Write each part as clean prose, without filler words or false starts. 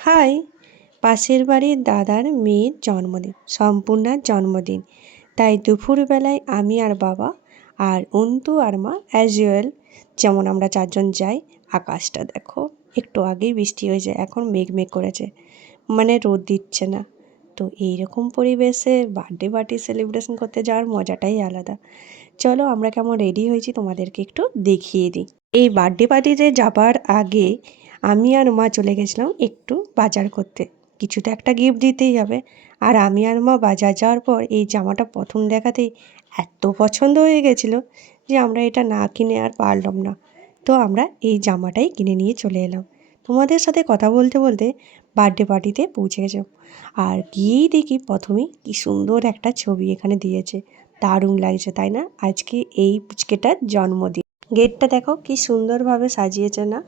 High, পাশের বাড়ির দাদার মেয়ের জন্মদিন, সম্পূর্ণার জন্মদিন। তাই দুপুরবেলায় আমি আর বাবা আর অন্তু আর মা অ্যাজ ইউয়াল যেমন আমরা চারজন যাই। আকাশটা দেখো, একটু আগেই বৃষ্টি হয়েছে, এখন মেঘ মেঘ করেছে, মানে রোদ দিচ্ছে না। তো এইরকম পরিবেশে বার্থডে পার্টি সেলিব্রেশন করতে যাওয়ার মজাটাই আলাদা। চলো আমরা কেমন রেডি হয়েছি তোমাদেরকে একটু দেখিয়ে দিই। এই বার্থডে পার্টিতে যাবার আগে আমি আর মা চলে গেছিলাম একটু বাজার করতে, কিছু তো একটা গিফট দিতেই হবে। আর আমি আর মা বাজার যাওয়ার পর এই জামাটা প্রথম দেখাতেই এত পছন্দ হয়ে গেছিলো যে আমরা এটা না কিনে আর পারলাম না। তো আমরা এই জামাটাই কিনে নিয়ে চলে এলাম। তোমাদের সাথে কথা বলতে বলতে বার্থডে পার্টিতে পৌঁছে গেছিলাম। আর গিয়েই দেখি প্রথমেই কী সুন্দর একটা ছবি এখানে দিয়েছে, দারুণ লাগছে তাই না? আজকে এই পুচকেটার জন্মদিন। গেটটা দেখো কি সুন্দরভাবে সাজিয়েছে না?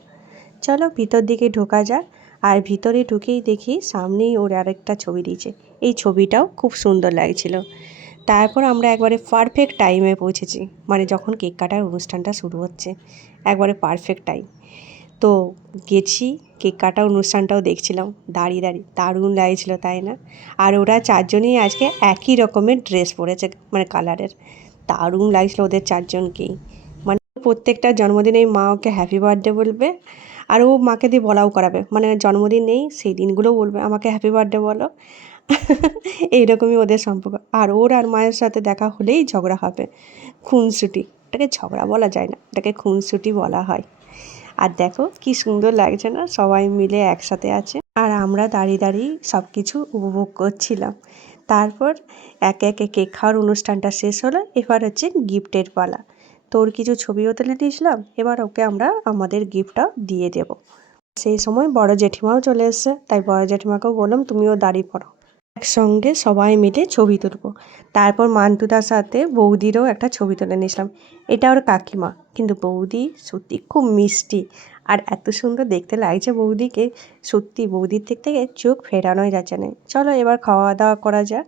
চলো ভিতর দিকে ঢোকা যাক। আর ভিতরে ঢুকেই দেখি সামনেই ওর আরেকটা ছবি দিয়েছে, এই ছবিটাও খুব সুন্দর লাগছিল। তারপর আমরা একবারে পারফেক্ট টাইমে পৌঁছেছি, মানে যখন কেক কাটার অনুষ্ঠানটা শুরু হচ্ছে, একবারে পারফেক্ট টাইম। তো গেছি, কেক কাটা অনুষ্ঠানটাও দেখছিলাম দাঁড়িয়ে দাঁড়িয়ে, দারুণ লাগছিলো তাই না? আর ওরা চারজনই আজকে একই রকমের ড্রেস পরেছে, মানে কালারের, দারুণ লাগছিলো ওদের চারজনকেই। মানে প্রত্যেকটা জন্মদিনে মা ওকে হ্যাপি বার্থডে বলবে, আর ও মাকে দিয়ে বলাও করাবে, মানে জন্মদিন নেই সেই দিনগুলোও বলবে আমাকে হ্যাপি বার্থডে বলো। এইরকমই ওদের সম্পর্ক। আর ওর আর মায়ের সাথে দেখা হলেই ঝগড়া হবে, খুনসুটি। এটাকে ঝগড়া বলা যায় না, এটাকে খুনসুটি বলা হয়। আর দেখো কি সুন্দর লাগছে না, সবাই মিলে একসাথে আছে আর আমরা দাঁড়িয়ে দাঁড়িয়ে সব কিছু উপভোগ করছিলাম। তারপর একে একে কেক খাওয়ার অনুষ্ঠানটা শেষ হলো, এবার হচ্ছে গিফটের পালা। তোর কিছু ছবিও তুলে দিয়েছিলাম, এবার ওকে আমরা আমাদের গিফটটাও দিয়ে দেব। সেই সময় বড় জেঠিমাও চলে এসছে, তাই বড় জেঠিমাকেও বললাম তুমিও দাঁড়িয়ে পড়ো, একসঙ্গে সবাই মিলে ছবি তুলব। তারপর মান্টুদার সাথে বৌদিরও একটা ছবি তুলে নিয়েছিলাম। এটা ওর কাকিমা, কিন্তু বৌদি সত্যি খুব মিষ্টি আর এত সুন্দর দেখতে লাগছে বৌদিকে, সত্যি বৌদির দিক থেকে চোখ ফেরানোই যাচ্ছে না। চলো এবার খাওয়া দাওয়া করা যাক।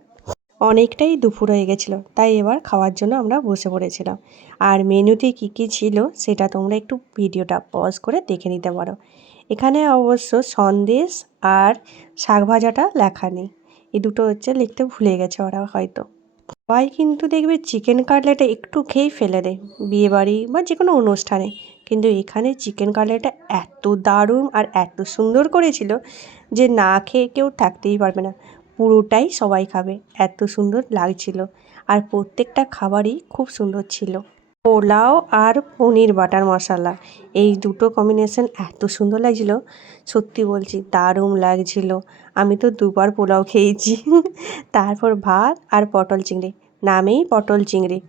অনেকটাই দুপুর হয়ে গেছিলো, তাই এবার খাওয়ার জন্য আমরা বসে পড়েছিলাম। আর মেনুতে কী কী ছিল সেটা তোমরা একটু ভিডিওটা পজ করে দেখে নিতে পারো। এখানে অবশ্য সন্দেশ আর শাক ভাজাটা লেখা নেই, এই দুটো হচ্ছে লিখতে ভুলে গেছে ওরা হয়তো। সবাই কিন্তু দেখবে চিকেন কাটলেটটা একটু খেয়েই ফেলে দেয় বিয়েবাড়ি বা যে কোনো অনুষ্ঠানে, কিন্তু এখানে চিকেন কাটলেটটা এত দারুণ আর এত সুন্দর করেছিল যে না খেয়ে কেউ থাকতেই পারবে না, পুরোটাই সবাই খাবে, এত সুন্দর লাগছিল। আর প্রত্যেকটা খাবারই খুব সুন্দর ছিল। পোলাও আর পনির বাটার মশলা, এই দুটো কম্বিনেশন এত সুন্দর লাগছিল, সত্যি বলছি দারুণ লাগছিল। আমি তো দুবার পোলাও খেয়েছি। তারপর ভাত আর পটল চিংড়ি, নামেই পটল চিংড়ি,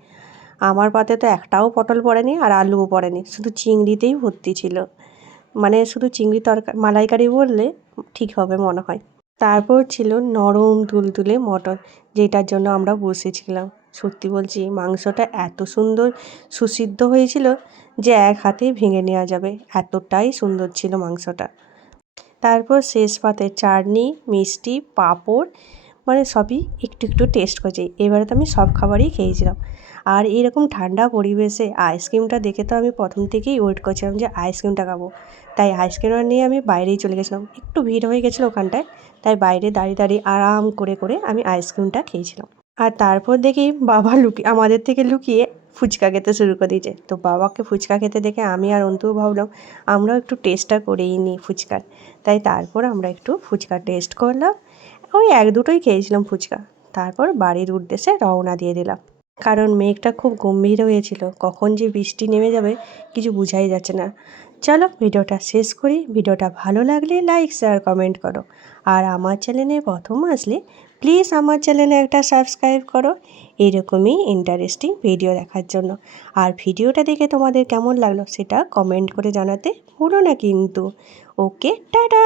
আমার পাতে তো একটাও পটল পড়েনি আর আলুও পড়েনি, শুধু চিংড়িতেই ভর্তি ছিল। মানে শুধু চিংড়ি মালাইকারি বললে ঠিক হবে মনে হয়। তারপর ছিল নরম তুলতুলে মটন, যেটার জন্য আমরা বসেছিলাম। সত্যি বলছি মাংসটা এত সুন্দর সুসিদ্ধ হয়েছিল যে এক হাতেই ভেঙে নেওয়া যাবে, এতটাই সুন্দর ছিল মাংসটা। তারপর শেষ পাতে চাটনি, মিষ্টি, পাঁপড়, মানে সবই একটু একটু টেস্ট করেছি। এবারে তো আমি সব খাবারই খেয়েছিলাম। আর এরকম ঠান্ডা পরিবেশে আইসক্রিমটা দেখে তো আমি প্রথম থেকেই ওয়েট করছিলাম যে আইসক্রিমটা খাবো, তাই আইসক্রিমটা নিয়ে আমি বাইরেই চলে গেছিলাম। একটু ভিড় হয়ে গেছিলো ওখানটায়, তাই বাইরে দাঁড়িয়ে দাঁড়িয়ে আরাম করে করে আমি আইসক্রিমটা খেয়েছিলাম। আর তারপর দেখি বাবা আমাদের থেকে লুকিয়ে ফুচকা খেতে শুরু করে দিয়েছে। তো বাবাকে ফুচকা খেতে দেখে আমি আর অন্তুও ভাবলাম আমরাও একটু টেস্টটা করেই নিই ফুচকার, তাই তারপর আমরা একটু ফুচকা টেস্ট করলাম। ওই এক দুটোই খেয়েছিলাম ফুচকা। তারপর বাড়ির উদ্দেশ্যে রওনা দিয়ে দিলাম, কারণ মেঘটা খুব গম্ভীর হয়েছিল, কখন যে বৃষ্টি নেমে যাবে কিছু বোঝাই যাচ্ছে না। চলো ভিডিওটা শেষ করি। ভিডিওটা ভালো লাগলে লাইক শেয়ার কমেন্ট করো, আর আমার চ্যানেলে প্রথম আসলে প্লিজ আমার চ্যানেলে একটা সাবস্ক্রাইব করো এরকমই ইন্টারেস্টিং ভিডিও দেখার জন্য। আর ভিডিওটা দেখে তোমাদের কেমন লাগলো সেটা কমেন্ট করে জানাতে ভুলো না কিন্তু। ওকে, টাটা।